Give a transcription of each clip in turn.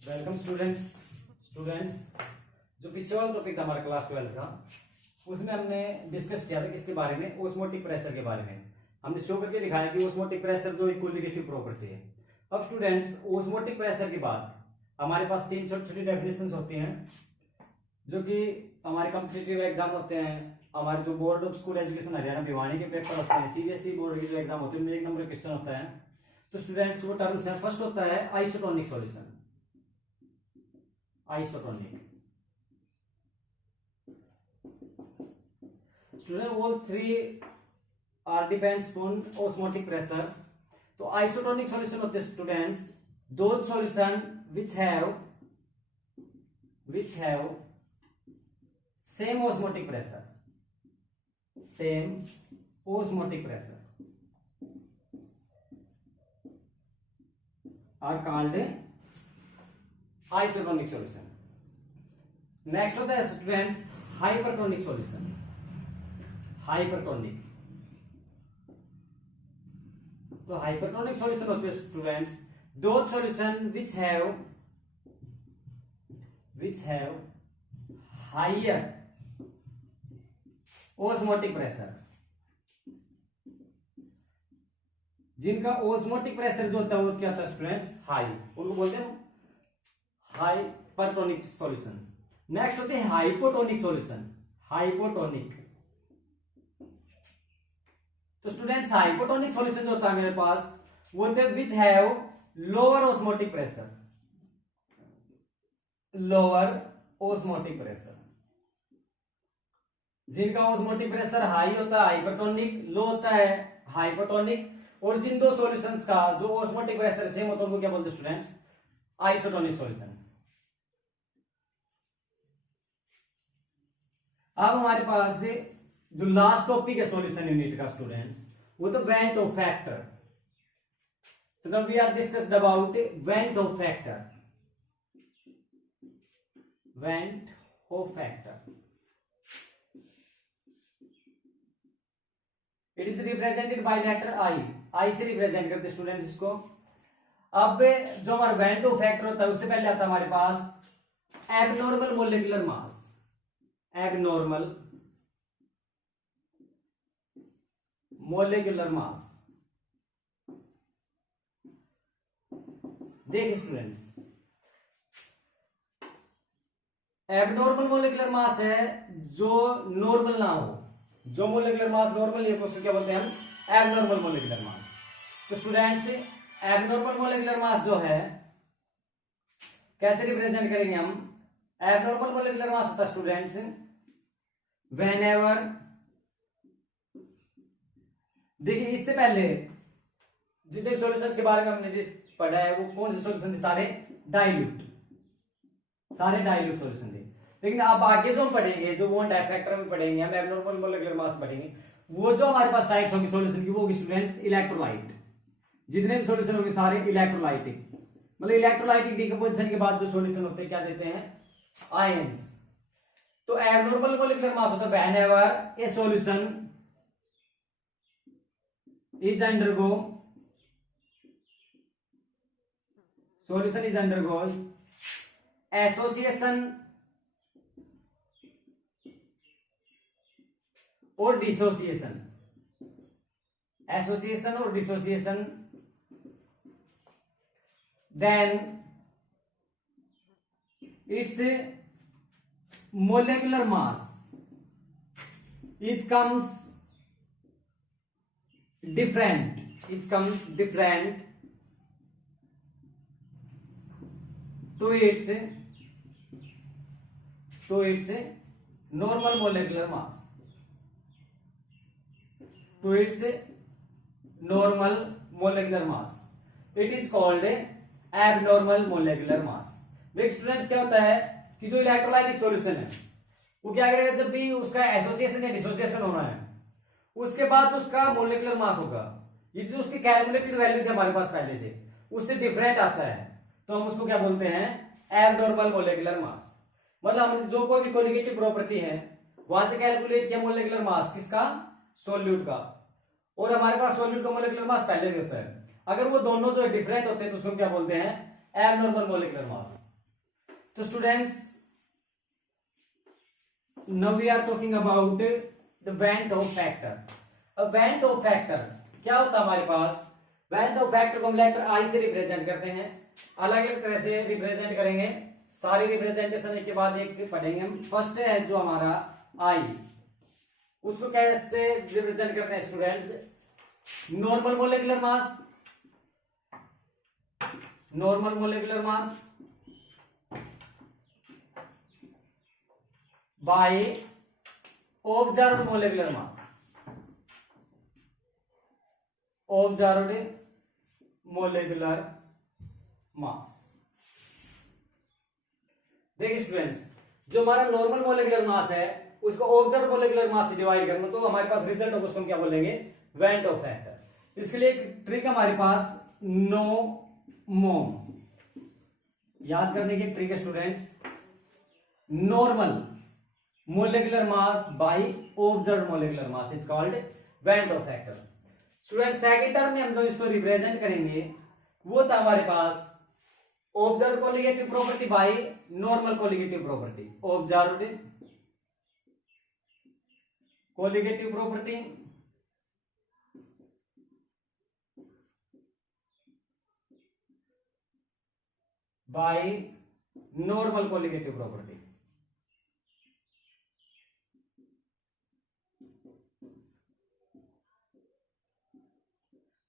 Welcome students. जो पिछले वाला टॉपिक था हमारा क्लास 12 का, उसमें हमने डिस्कस किया था किसके बारे में, ओस्मोटिक प्रेशर के बारे में। हमने शो करके दिखाया कि ओस्मोटिक प्रेशर जो इक्विलिब्रियम प्रॉपर्टी है। अब स्टूडेंट्स, ओस्मोटिक प्रेशर के बाद हमारे पास तीन छोटी छोटी डेफिनेशंस होती हैं जो कि हमारे कॉम्पिटिटिव एग्जाम होते हैं, हमारे जो board of school education Haryana Bhiwani के पेपर होते हैं, सीबीएसई बोर्ड के जो एग्जाम होते हैं उनमें 1 नंबर क्वेश्चन होता है। तो स्टूडेंट्स वो टर्म्स है, फर्स्ट होता है isotonic solution. Isotonic student all three are depends on osmotic pressures. तो आइसोटोनिक सॉल्यूशन होते हैं students those solution which have same osmotic pressure are called isotonic solution. Next होता है स्टूडेंट्स हाइपरटोनिक सॉल्यूशन। हाइपरटोनिक तो hypertonic solution होते हैं students those solution which have higher osmotic pressure, जिनका osmotic pressure जो होता है वो क्या होता है स्टूडेंट्स, हाई, उनको बोलते हैं हाइपरटोनिक सॉल्यूशन। नेक्स्ट होते हैं हाइपोटोनिक सॉल्यूशन। हाइपोटोनिक तो स्टूडेंट्स हाइपोटोनिक सॉल्यूशन जो होता है मेरे पास वो होते हैं which have lower osmotic pressure. Lower osmotic pressure, जिनका ऑस्मोटिक प्रेशर हाई होता है हाइपरटोनिक, लो होता है हाइपोटोनिक, और जिन दो सॉल्यूशंस का जो ऑस्मोटिक प्रेशर सेम होता है उनको क्या बोलते हैं स्टूडेंट्स, आइसोटोनिक सॉल्यूशन। अब हमारे पास जो लास्ट टॉपिक है सॉल्यूशन यूनिट का स्टूडेंट्स वो तो when top factor. So now we are discussed about Van 't Hoff factor. Van 't Hoff factor. It is represented by letter I. I से represent करते student इसको। अब जो हमारा Van 't Hoff factor होता है उससे पहले आता है हमारे पास abnormal molecular mass. Abnormal molecular mass. देखिए स्टूडेंट्स, एबनॉर्मल मोलिकुलर मास है जो नॉर्मल ना हो। जो मोलिकुलर मास नॉर्मल है उसको क्या बोलते हैं हम, एबनॉर्मल मोलिकुलर मास। तो स्टूडेंट्स एबनॉर्मल मोलिकुलर मास जो है कैसे रिप्रेजेंट करेंगे हम, एबनॉर्मल मोलिकुलर मास होता है स्टूडेंट्स व्हेनेवर, देखिए इससे पहले जितने सॉल्यूशंस के बारे में हमने पढ़ा है वो कौन से सॉल्यूशन थे, सारे डाइल्यूट सॉल्यूशन थे। लेकिन अब आगे जो हम पढ़ेंगे, जो वन टाइप फैक्टर में पढ़ेंगे, हम एबनॉर्मल मोलिकुलर मास पढ़ेंगे, वो जो हमारे पास टाइप्स होंगे सॉल्यूशन की वो होगी स्टूडेंट्स इलेक्ट्रोलाइट। जितने भी सॉल्यूशन होंगे सारे इलेक्ट्रोलाइटिक, मतलब इलेक्ट्रोलाइटिक डिकम्पोजिशन के बाद जो सॉल्यूशन होते हैं क्या देते हैं, आयंस। तो एबनॉर्मल मोलिकुलर मास होता है whenever A solution is undergoes association or dissociation, then its molecular mass comes different to its normal molecular mass, it is called abnormal molecular mass। देख स्टूडेंट्स क्या होता है कि जो इलेक्ट्रोलाइटिक सॉल्यूशन है वो क्या करेगा, जब भी उसका एसोसिएशन या डिसोसिएशन होना है उसके बाद उसका मोलिकुलर मास होगा, ये जो उसकी कैलकुलेटेड वैल्यू थे हमारे पास पहले से उससे डिफरेंट आता है, तो हम उसको क्या बोलते हैं, एबनॉर्मल मोलिकुलर मास। मतलब हमने जो कोई भी कोलिगेटिव प्रॉपर्टी है वहां से कैलकुलेट किया मोलिकुलर मास किसका, सोल्यूट का, और हमारे पास सोल्यूट का मोलिकुलर मास पहले भी होता है। अगर वो दोनों जो डिफरेंट होते हैं तो उसको क्या बोलते हैं, एबनॉर्मल मोलिकुलर मास। तो students now we are talking about the van't Hoff factor. अब वेंट ऑफ फैक्टर क्या होता है हमारे पास? वेंट ऑफ फैक्टर को हम लेटर आई से रिप्रेजेंट करते हैं, अलग अलग तरह से रिप्रेजेंट करेंगे। सारी रिप्रेजेंटेशन एक के बाद एक पढ़ेंगे हम। फर्स्ट है जो हमारा आई, उसको कैसे रिप्रेजेंट करते हैं students? Normal molecular mass, normal molecular mass by observed molecular mass, observed molecular mass. देखिए स्टूडेंट्स, जो हमारा नॉर्मल मोलेकुलर मास है उसको ऑब्जर्व्ड मोलेकुलर मास से डिवाइड करना, तो हमारे पास रिजल्ट ऑफ उसको क्या बोलेंगे? Went Hoff factor. इसके लिए एक ट्रिक हमारे पास नो मोम, याद करने की ट्रिक है students, normal molecular mass by observed molecular mass is called van't Hoff factor. Student second term में हम जो इसको रिप्रेजेंट करेंगे वो था हमारे पास observe colligative property by normal colligative property, observed colligative property by normal colligative property.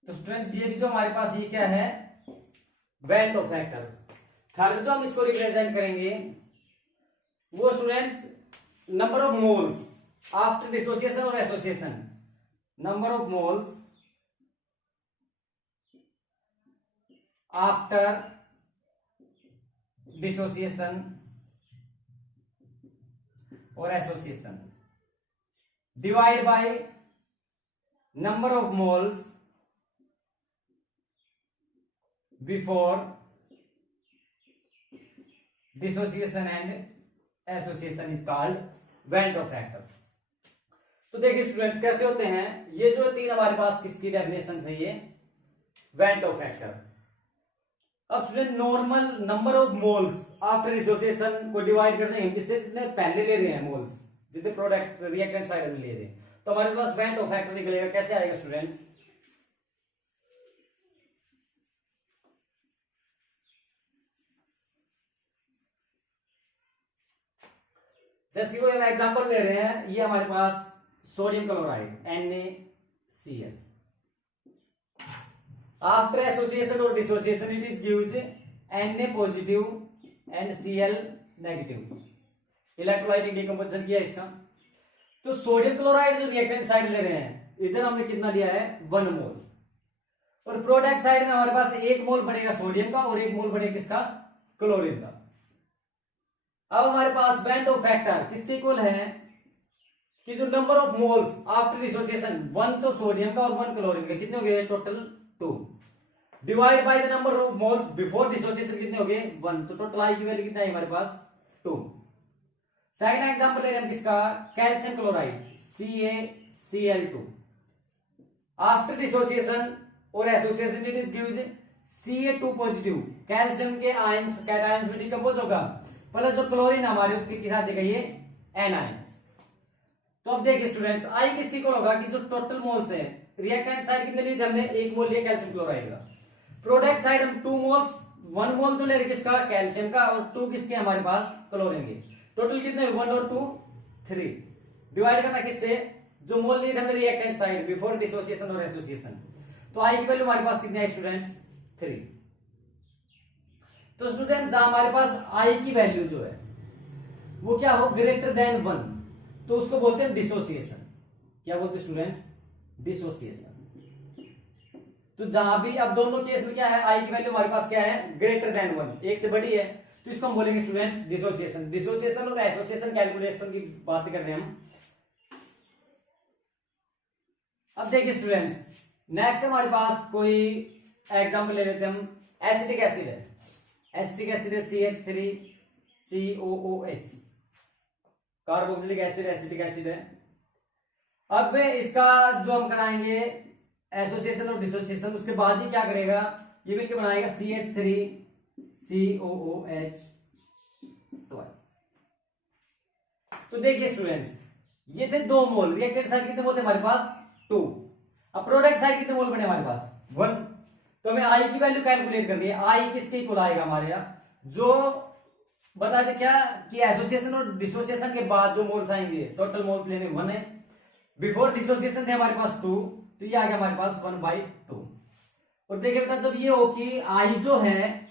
तो स्टूडेंट्स ये भी जो हमारे पास ये क्या है? Went Hoff factor. थर्ड जो हम इसको रिप्रेजेंट करेंगे वो student number of moles after dissociation और association, number of moles after dissociation और association divide by number of moles before dissociation and association is called van't Hoff factor. तो देखिए students कैसे होते हैं ये जो तीन हमारे पास किसकी डेफिनेशन है, ये वेंट ऑफ फैक्टर। अब student normal number of moles after dissociation को डिवाइड करते हैं किससे? जितने पहले ले रहे हैं मोल्स, जितने प्रोडक्ट रिएक्टेंट साइड में ले रहे हैं, तो हमारे पास वेंट ऑफ फैक्टर निकलेगा। कैसे आएगा स्टूडेंट्स? जैसे कि कोई हम एग्जांपल ले रहे हैं, ये हमारे पास sodium chloride NaCl, after association और dissociation it is gives Na positive and Cl negative. Electrolytic decomposition किया इसका। तो सोडियम क्लोराइड जो रिएक्टेंट साइड ले रहे हैं, इधर हमने कितना लिया है? 1 मोल, और प्रोडक्ट साइड में हमारे पास 1 मोल बढ़ेगा सोडियम का और 1 मोल बढ़ेगा किसका? क्लोरीन का। अब हमारे पास वेंट ऑफ फैक्टर किसके इक्वल है कि जो number of moles after dissociation 1 तो सोडियम का और 1 क्लोरीन का, कितने हो गए total? 2, divide by the number of moles before dissociation, कितने हो गए? 1, तो टोटल आई की वैल्यू कितना है हमारे पास? 2। सेकंड एग्जांपल ले रहे हैं हम किसका? Calcium chloride CaCl2, after dissociation और association it is gives Ca2 positive, calcium के आयंस कैटायंस में डिकम्पोज होगा, प्लस जो क्लोरीन हमारे उसके साथ देगा ये एनायंस। तो अब देखिए स्टूडेंट्स आई किसकी इक्वल होगा कि जो टोटल मोल्स है रिएक्टेंट साइड कितने लिए? हमने 1 मोल लिया कैल्शियम क्लोराइड का, प्रोडक्ट साइड हम 2 मोल्स, 1 मोल तो ले रहे किसका? कैल्शियम का, और 2 किसके हमारे पास? क्लोरीन के। टोटल कितने? 1 और 2 3, डिवाइड करना किससे? जो मोल लिए हमने रिएक्टेंट साइड बिफोर डिसोसिएशन और एसोसिएशन, तो आई की वैल्यू हमारे पास कितनी है स्टूडेंट्स? 3। तो स्टूडेंट जहां हमारे पास आई की वैल्यू जो है वो क्या हो? ग्रेटर देन 1, तो उसको बोलते हैं डिसोसिएशन। क्या बोलते हैं स्टूडेंट्स? डिसोसिएशन। तो जहां भी अब दोनों केस में क्या है? आई की वैल्यू हमारे पास क्या है? ग्रेटर देन 1, एक से बड़ी है, तो इसको हम बोलेंगे स्टूडेंट्स डिसोसिएशन। डिसोसिएशन और एसोसिएशन कैलकुलेशन की बात कर रहे हैं हम। अब देखिए स्टूडेंट्स नेक्स्ट हमारे पास कोई एग्जांपल ले लेते हैं हम। एसिटिक एसिड है, एसिटिक एसिड है CH3COOH, carboxylic acid acetic acid है। अब इसका जो हम कराएंगे एसोसिएशन और डिसोसिएशन, उसके बाद ही क्या करेगा? ये मिलकर बनाएगा CH3COOH ट्वाइस। तो देखिए स्टूडेंट्स, ये थे 2 मोल, रिएक्टेंट साइड कितने मोल थे हमारे पास 2। अब प्रोडक्ट साइड कितने मोल बने हमारे पास 1। तो हमें आई की वैल्यू कैलकुलेट करनी है। आई किसके इक्वल आएगा हमारे यहाँ, जो बता दे क्या कि एसोसिएशन और डिसोसिएशन के बाद जो मोल्स आएंगे, टोटल मोल्स लेने 1 है। बिफोर डिसोसिएशन थे हमारे पास 2, तो ये आ गया हमारे पास 1/2। और देखिए बेटा, जब ये हो कि आई जो है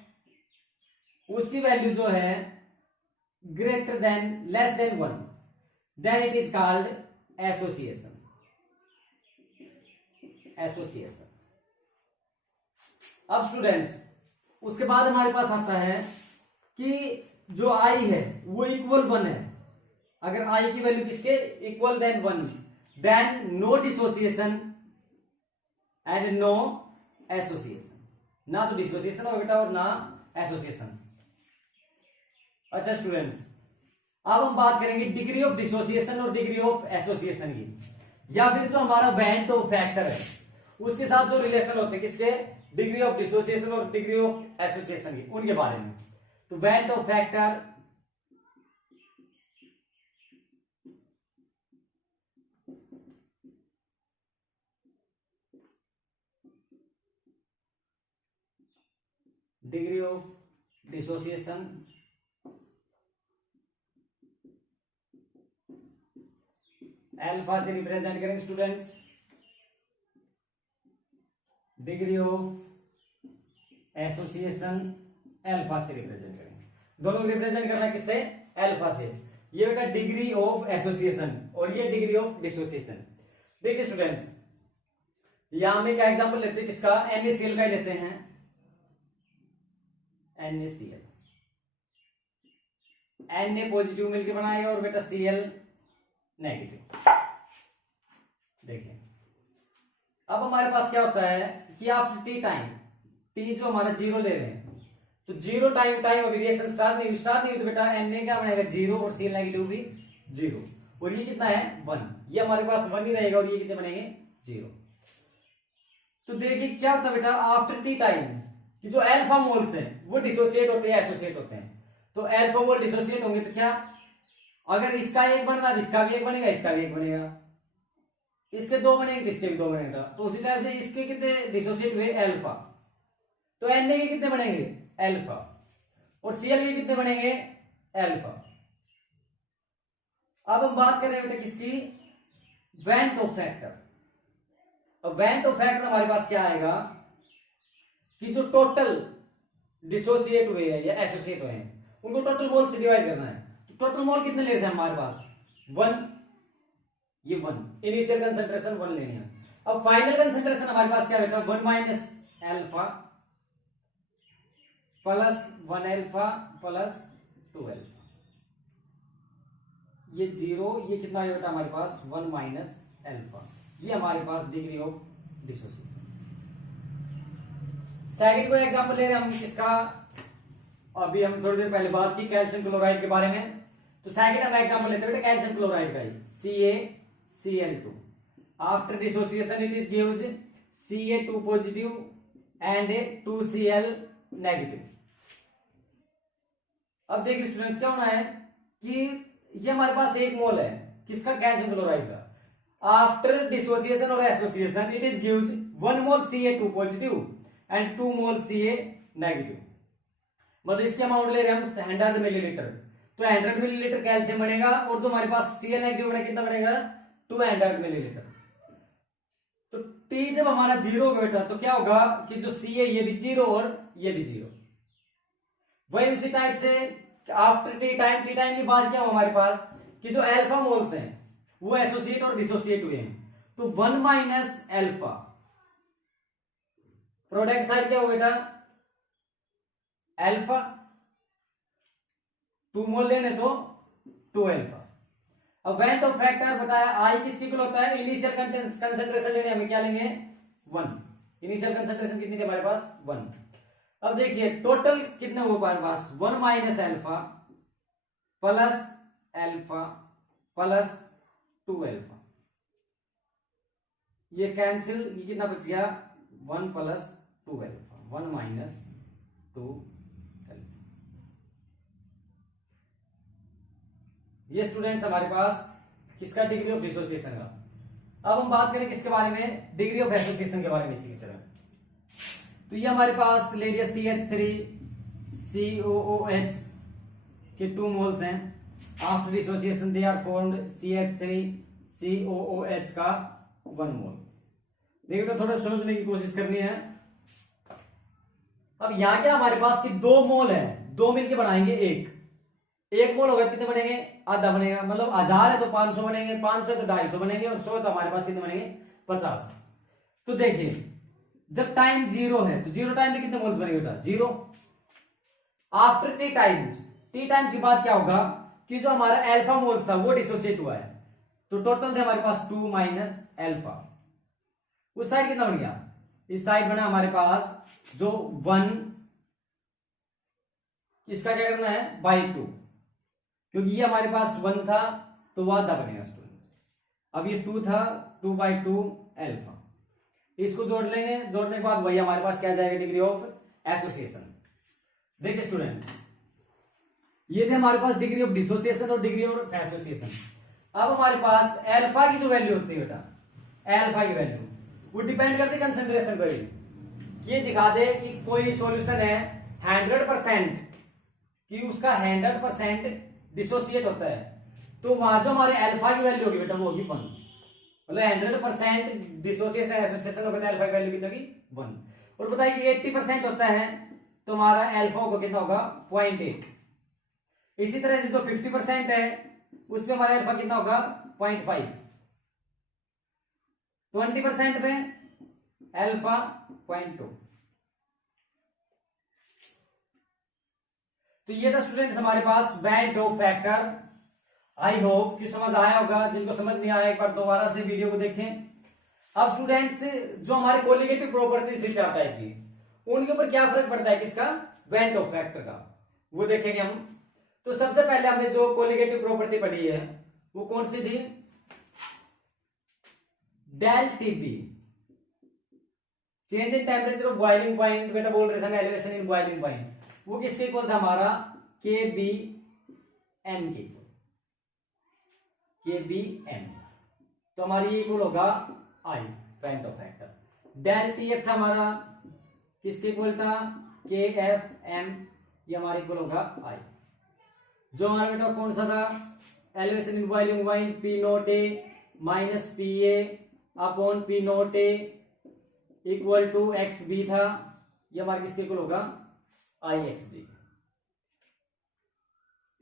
उसकी वैल्यू जो है greater than less than 1, then it is called association. Association. अब स्टूडेंट्स, उसके बाद हमारे पास आता है कि जो आई है वो इक्वल 1 है। अगर आई की वैल्यू किसके equal than 1, then no dissociation and no association. ना तो डिसोसिएशन हो बेटा और ना एसोसिएशन। अच्छा स्टूडेंट्स, अब हम बात करेंगे डिग्री ऑफ डिसोसिएशन और डिग्री ऑफ एसोसिएशन की, या फिर जो हमारा वेन टू फैक्टर है उसके साथ जो रिलेशन होते हैं किसके, डिग्री ऑफ डिसोसिएशन और डिग्री ऑफ एसोसिएशन की, उनके बारे में। तो when two factor degree of dissociation alpha से रिप्रेजेंट करेंगे students. Degree of association alpha से रिप्रेजेंट करेंगे। दोनों रिप्रेजेंट करना है किससे, अल्फा से। ये बेटा डिग्री ऑफ एसोसिएशन और ये डिग्री ऑफ डिसोसिएशन। देखिए स्टूडेंट्स, यहां में क्या एग्जांपल लेते हैं किसका, NaCl का लेते हैं। NaCl, Na पॉजिटिव मिलकर बनाएगा और बेटा Cl नेगेटिव। देखिए अब हमारे पास क्या होता है कि आफ्टर टी टाइम, टी जो हमारा 0 ले रहे हैं, तो 0 टाइम अभी रिएक्शन स्टार्ट नहीं हुई, तो बेटा Na क्या बनेगा 0 और Cl नेगेटिव भी 0, और ये कितना है 1। ये हमारे पास 1 ही रहेगा और ये कितने बनेंगे 0। तो देखिए क्या होता है बेटा, आफ्टर टी टाइम कि जो अल्फा मोल्स हैं वो डिसोसिएट होते हैं, एसोसिएट होते हैं। तो अल्फा मोल डिसोसिएट होंगे तो क्या, अगर इसका एक बन रहा है इसका भी एक बनेगा, इसका भी एक बनेगा, इसके 2 बनेंगे तो इसके भी 2 बनेगा। तो उसी तरह से इसके कितने डिसोसिएट हुए अल्फा, तो Na के कितने बनेंगे अल्फा, और Cl के कितने बनेंगे अल्फा। अब हम बात कर रहे हैं बेटा किसकी, वेन टू फैक्टर। अब वेन टू फैक्टर हमारे पास क्या आएगा कि जो टोटल डिसोसिएट हुए हैं या एसोसिएट हुए हैं उनको टोटल मोल से डिवाइड करना है। तो टोटल मोल कितने लेते हैं हमारे पास 1, ये 1, इनिशियल कंसंट्रेशन 1 लेनी है। अब फाइनल कंसंट्रेशन हमारे पास क्या बेटा 1 minus alpha plus 1 alpha plus 2 alpha, ये 0, ये कितना है बेटा हमारे पास 1 माइनस अल्फा। ये हमारे पास डिग्री ऑफ डिसोसिएशन। सेकंड को एग्जांपल ले रहे हैं हम किसका, अभी हम थोड़ी देर पहले बात की कैल्शियम क्लोराइड के बारे में। तो सेकंड हम एग्जांपल लेते हैं बेटा कैल्शियम क्लोराइड का ही, CaCl2। After dissociation it is gives Ca2 positive and 2Cl negative. अब देखिए स्टूडेंट्स क्या होना है कि ये हमारे पास 1 मोल है किसका, कैल्शियम क्लोराइड का। आफ्टर डिसोसिएशन और association it is gives 1 mole Ca2 positive and 2 mole Ca negative. मतलब इसके अमाउंट ले रहे हैं हम 100 मिलीलीटर, तो 100 मिलीलीटर कैल्शियम बनेगा और जो हमारे पास Cl नेगेटिव बनेगा कितना बनेगा 200 मिलीलीटर। तो T जब हमारा 0 होगा बेटा तो क्या होगा कि जो Ca ये भी 0 और ये भी 0। वही उसी टाइप से आफ्टर टी टाइम की बात क्या हो हमारे पास कि जो अल्फा मोल्स हैं वो एसोसिएट और डिसोसिएट हुए हैं, तो 1 माइनस अल्फा, प्रोडक्ट साइड क्या हो बेटा अल्फा, 2 मोल लेने तो 2 अल्फा। अब वेन टू फैक्टर बताया आई किसके इक्वल होता है, इनिशियल कंसंट्रेशन लेने हमें क्या लेंगे 1, इनिशियल कंसंट्रेशन कितनी थी हमारे पास 1। अब देखिए टोटल कितने हुए हमारे पास 1 minus alpha plus alpha plus 2 alpha, ये कैंसिल, ये कितना बच गया 1 प्लस 2 अल्फा, 1 माइनस 2 अल्फा। ये स्टूडेंट्स हमारे पास किसका डिग्री ऑफ डिसोसिएशन का। अब हम बात करें किसके बारे में, डिग्री ऑफ एसोसिएशन के बारे में इसी की तरह। तो ये हमारे पास ले लिया CH3COOH के 2 मोल्स हैं। After dissociation they are formed CH3COOH का 1 मोल। देखिए तो थोड़ा समझने की कोशिश करनी है। अब यहां क्या हमारे पास कि 2 मोल है, 2 मिलके बनाएंगे एक मोल होगा कितने बनेंगे, आधा बनेगा। मतलब 1000 है तो 500 बनेंगे, 500 तो 250 बनेंगे, और 100 तो हमारे पास कितने बनेंगे, 50। तो देखिए जब टाइम 0 है तो 0 टाइम में कितने मोल्स बनेंगे बेटा, 0। आफ्टर टी टाइम्स की बात क्या होगा कि जो हमारा अल्फा मोल्स था वो डिसोसिएट हुआ है, तो टोटल थे हमारे पास 2 माइनस अल्फा। उस साइड कितना बन गया, इस साइड बना हमारे पास जो 1, इसका क्या करना है बाई 2, क्योंकि ये हमारे पास 1 था तो वो आधा बनेगा स्टूडेंट। अब ये 2 था, 2/2 अल्फा, इसको जोड़ लेंगे, जोड़ने के बाद वही हमारे पास क्या जाएगा, डिग्री ऑफ एसोसिएशन। देखिए स्टूडेंट ये थे हमारे पास डिग्री ऑफ डिसोसिएशन और डिग्री ऑफ एसोसिएशन। अब हमारे पास अल्फा की जो वैल्यू होती है बेटा, अल्फा की वैल्यू वो डिपेंड करती है कंसंट्रेशन पर। ये दिखा दे कि कोई सॉल्यूशन है 100% कि उसका 100% डिसोसिएट होता है, तो वहां जो हमारे अल्फा की वैल्यू होगी बेटा वो होगी 1। मतलब 100% डिसोसिएशन एसोसिएशन होगा तो अल्फा की वैल्यू कितनी होगी, 1। और बताइए कि 80% होता है तो हमारा अल्फा होगा कितना होगा, 0.8। इसी तरह से जो 50% है उसमें हमारा अल्फा कितना होगा, 0.5। 20% में अल्फा 0.2। तो ये था स्टूडेंट्स हमारे पास van Hoff factor. I hope कि समझ आया होगा, जिनको समझ नहीं आया एक बार दोबारा से वीडियो को देखें। अब स्टूडेंट्स जो हमारे कोलिगेटिव प्रॉपर्टीज भी 4 टाइप की, उनके ऊपर क्या फर्क पड़ता है किसका, वैन डॉप फैक्टर का, वो देखेंगे हम। तो सबसे पहले हमने जो कोलिगेटिव प्रॉपर्टी पढ़ी है वो कौन सी थी, del T B, change in temperature of boiling point. बेटा बोल रहे थे एलिवेशन इन बॉइलिंग पॉइंट, वो किसके इक्वल था हमारा, KBN के, KBN। तो हमारी ये इक्वल होगा I, van't Hoff factor. Del TF था हमारा किसके इक्वल था, KFM, ये हमारा इक्वल होगा I। जो हमारा बेटा कौन सा था, elevation in boiling point P0A minus PA upon P0A equal to XB था, ये हमारे किसके इक्वल होगा, IXB।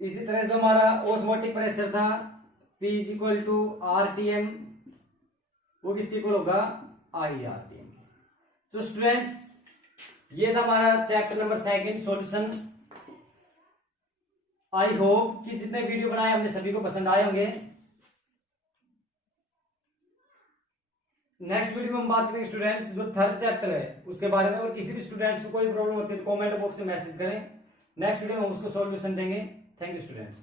इसी तरह जो हमारा ऑस्मोटिक प्रेशर था P is equal to RTM, वो किसके इक्वल होगा, IRTM। तो स्टूडेंट्स ये था हमारा chapter number 2 solution. I hope कि जितने वीडियो बनाए हमने सभी को पसंद आए होंगे। नेक्स्ट वीडियो में हम बात करेंगे स्टूडेंट्स जो 3rd चैप्टर है उसके बारे में, और किसी भी स्टूडेंट्स को कोई प्रॉब्लम होती है तो कमेंट बॉक्स में मैसेज करें। नेक्स्ट वीडियो में हम उसको सॉल्यूशन देंगे। Thank you students.